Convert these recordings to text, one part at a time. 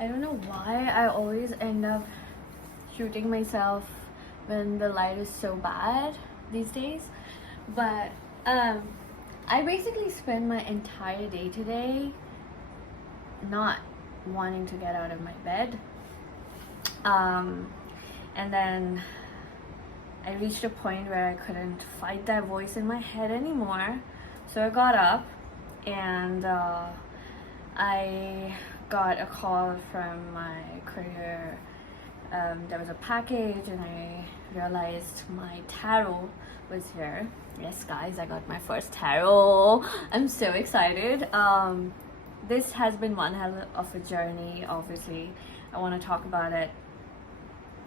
I don't know why I always end up shooting myself when the light is so bad these days. But I basically spend my entire day today not wanting to get out of my bed. And then I reached a point where I couldn't fight that voice in my head anymore. So I got up and I got a call from my courier. There was a package and I realized my tarot was here. Yes guys, I got my first tarot. I'm so excited. This has been one hell of a journey. Obviously I want to talk about it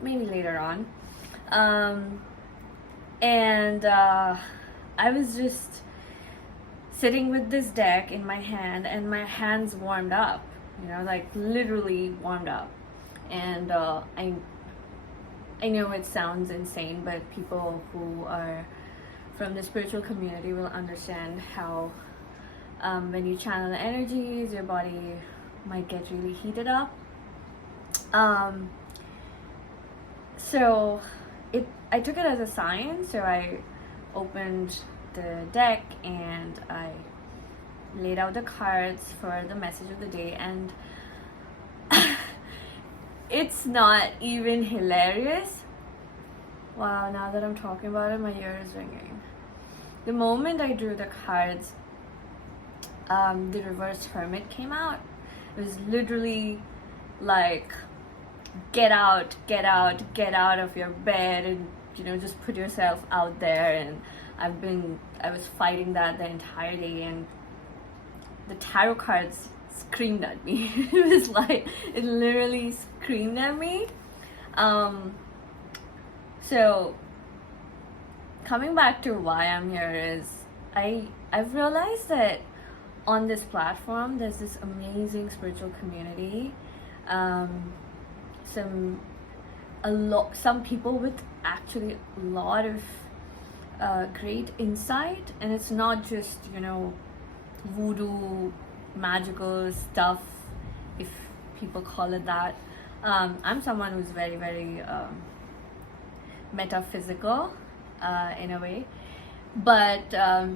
maybe later on. I was just sitting with this deck in my hand and my hands warmed up, like literally warmed up. And I know it sounds insane, but people who are from the spiritual community will understand how when you channel energies, your body might get really heated up. So I took it as a sign. So I opened the deck and I laid out the cards for the message of the day, and it's not even hilarious. Wow, now that I'm talking about it, my ear is ringing. The moment I drew the cards, the reversed hermit came out. It was literally like, get out of your bed and just put yourself out there. And I was fighting that the entire day, and the tarot cards screamed at me. It was like, it literally screamed at me. So coming back to why I'm here is I've realized that on this platform there's this amazing spiritual community. Some people with actually a lot of great insight, and it's not just voodoo magical stuff, if people call it that. I'm someone who's very, very metaphysical in a way, but I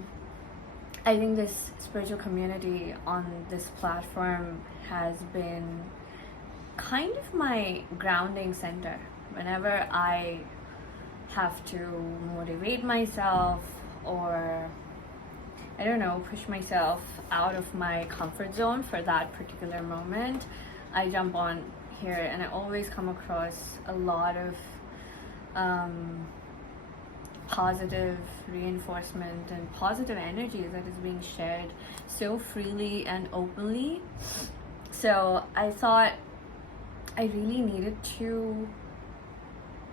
think this spiritual community on this platform has been kind of my grounding center. Whenever I have to motivate myself, or I don't know, push myself out of my comfort zone for that particular moment, I jump on here, and I always come across a lot of positive reinforcement and positive energy that is being shared so freely and openly. So I thought I really needed to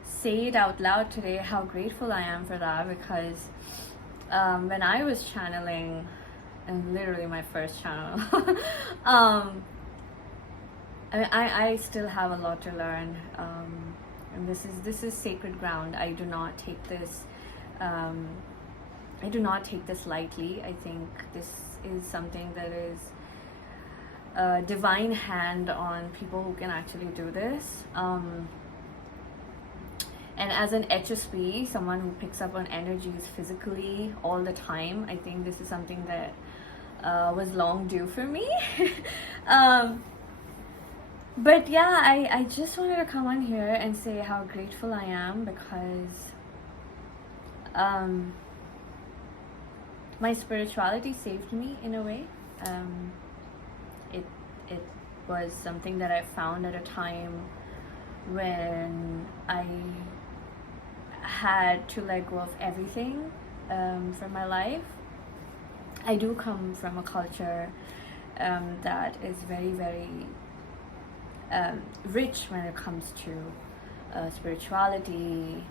say it out loud today, how grateful I am for that, because when I was channeling, and literally my first channel, I still have a lot to learn, and this is sacred ground. I do not take this lightly. I think this is something that is a divine hand on people who can actually do this. And as an HSP, someone who picks up on energies physically all the time, I think this is something that was long due for me. But yeah, I just wanted to come on here and say how grateful I am, because my spirituality saved me in a way. It was something that I found at a time when I had to let go of everything from my life. I do come from a culture that is very, very rich when it comes to spirituality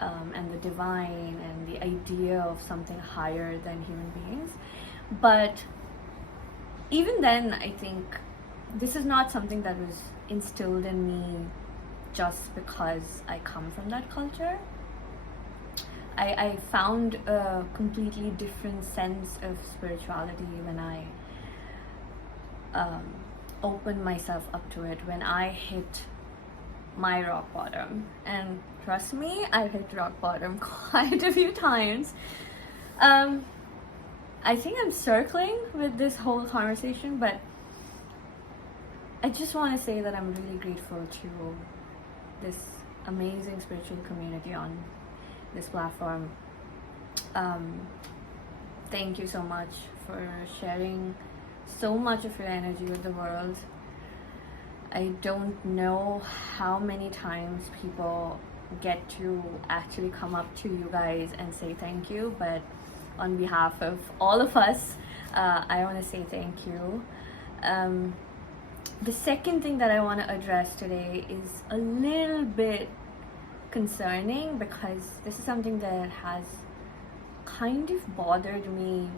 and the divine and the idea of something higher than human beings. But even then, I think this is not something that was instilled in me just because I come from that culture. I found a completely different sense of spirituality when I opened myself up to it when I hit my rock bottom. And trust me, I hit rock bottom quite a few times. I think I'm circling with this whole conversation, but I just want to say that I'm really grateful to this amazing spiritual community on this platform. Thank you so much for sharing so much of your energy with the world. I don't know how many times people get to actually come up to you guys and say thank you, but on behalf of all of us, I want to say thank you. The second thing that I want to address today is a little bit concerning, because this is something that has kind of bothered me,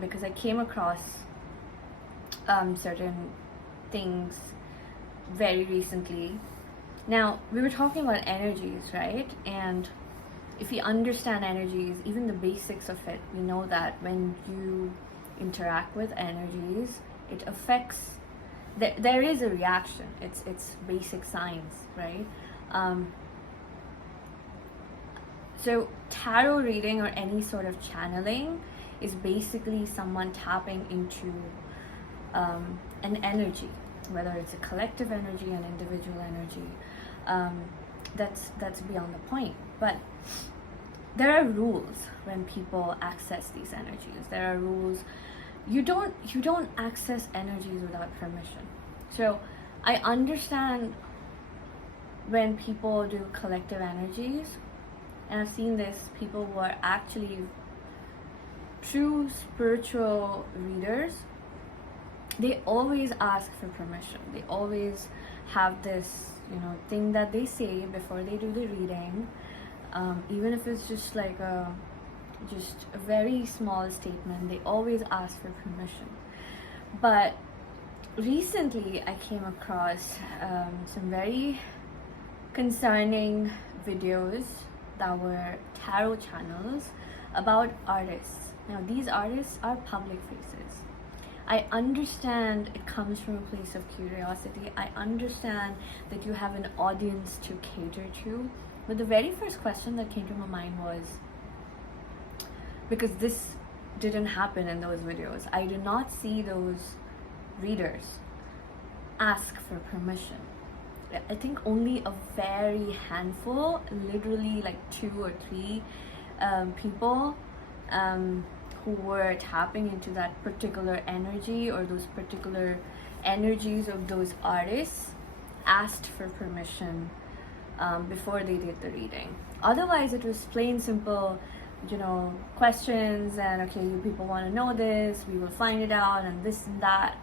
because I came across certain things very recently. Now, we were talking about energies, right? And if we understand energies, even the basics of it, we know that when you interact with energies, it affects, there is a reaction. It's basic science, right? So tarot reading or any sort of channeling is basically someone tapping into an energy, whether it's a collective energy, an individual energy. That's beyond the point. But there are rules when people access these energies. There are rules. You don't access energies without permission. So I understand when people do collective energies, and I've seen this, people who are actually true spiritual readers, they always ask for permission. They always have this, thing that they say before they do the reading, even if it's just like a very small statement. They always ask for permission. But recently, I came across some very concerning videos that were tarot channels about artists. Now, these artists are public faces. I understand it comes from a place of curiosity. I understand that you have an audience to cater to. But the very first question that came to my mind was, because this didn't happen in those videos, I did not see those readers ask for permission. I think only a very handful, literally like 2 or 3 people who were tapping into that particular energy or those particular energies of those artists asked for permission before they did the reading. Otherwise, it was plain simple, questions and, okay, you people want to know this, we will find it out, and this and that.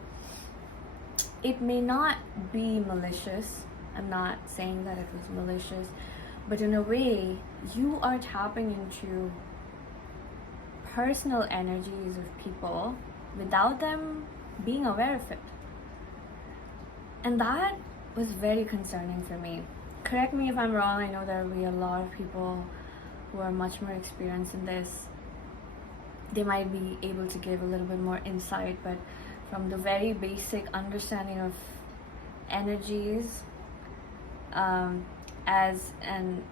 It may not be malicious. I'm not saying that it was malicious, but in a way, you are tapping into personal energies of people without them being aware of it. And that was very concerning for me. Correct me if I'm wrong. I know there will be a lot of people who are much more experienced in this. They might be able to give a little bit more insight, but from the very basic understanding of energies, as an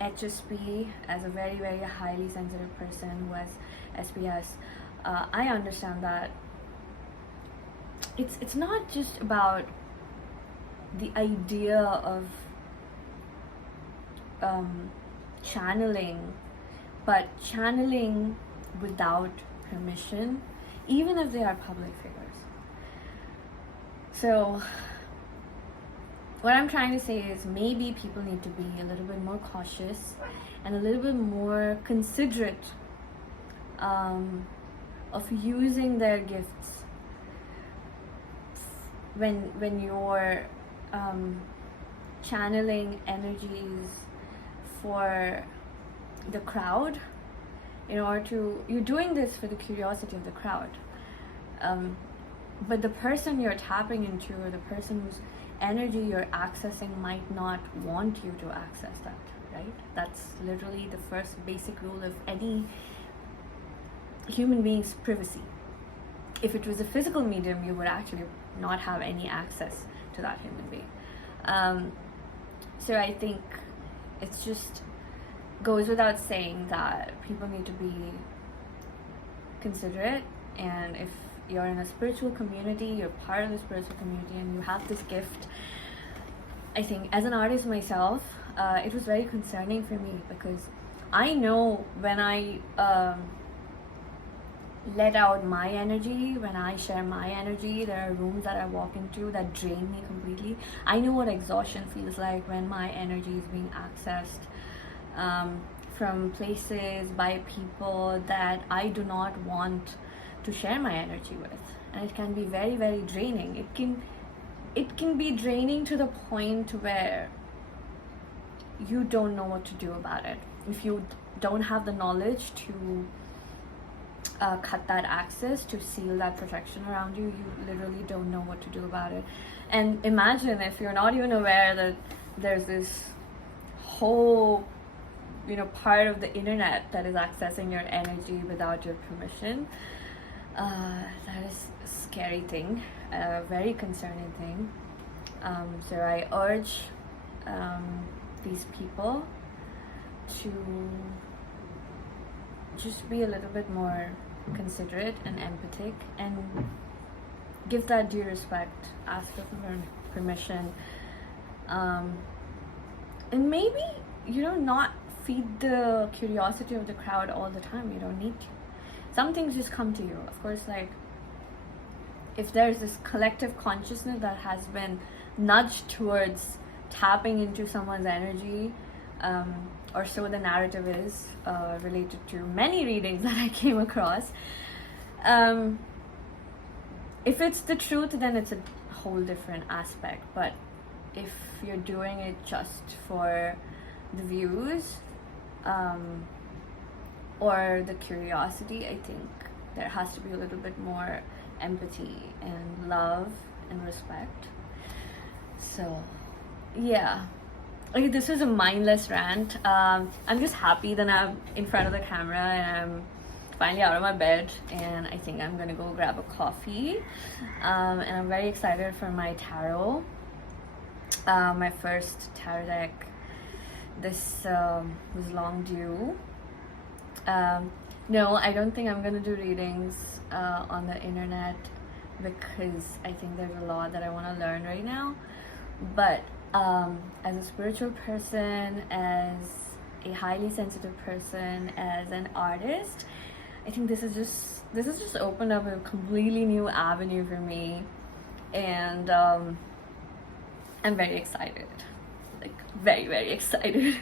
HSP, as a very, very highly sensitive person who has SPS, I understand that it's not just about the idea of channeling, but channeling without permission, even if they are public figures. So what I'm trying to say is, maybe people need to be a little bit more cautious and a little bit more considerate of using their gifts when you're channeling energies for the crowd. You're doing this for the curiosity of the crowd, but the person you're tapping into, or the person whose energy you're accessing, might not want you to access that, right? That's literally the first basic rule of any human being's privacy. if it was a physical medium, you would actually not have any access to that human being. So I think it's just goes without saying that people need to be considerate, and if you're in a spiritual community, you're part of the spiritual community, and you have this gift. I think as an artist myself, it was very concerning for me, because I know when I let out my energy, when I share my energy, there are rooms that I walk into that drain me completely. I know what exhaustion feels like when my energy is being accessed from places, by people that I do not want to share my energy with, and it can be very, very draining. It can be draining to the point where you don't know what to do about it. If you don't have the knowledge to cut that access, to seal that protection around you, you literally don't know what to do about it. And imagine if you're not even aware that there's this whole, part of the internet that is accessing your energy without your permission. That is a scary thing, a very concerning thing. So I urge these people to just be a little bit more considerate and empathic, and give that due respect, ask for permission, and maybe not feed the curiosity of the crowd all the time. You don't need to. Some things just come to you. Of course, like if there's this collective consciousness that has been nudged towards tapping into someone's energy, or so the narrative is, related to many readings that I came across. If it's the truth, then it's a whole different aspect. But if you're doing it just for the views, or the curiosity, I think there has to be a little bit more empathy and love and respect. So yeah, like, this was a mindless rant. I'm just happy that I'm in front of the camera and I'm finally out of my bed, and I think I'm gonna go grab a coffee. And I'm very excited for my tarot, my first tarot deck. This was long due. No, I don't think I'm gonna do readings on the internet, because I think there's a lot that I want to learn right now. But as a spiritual person, as a highly sensitive person, as an artist, I think this has just opened up a completely new avenue for me, and I'm very excited, like very, very excited.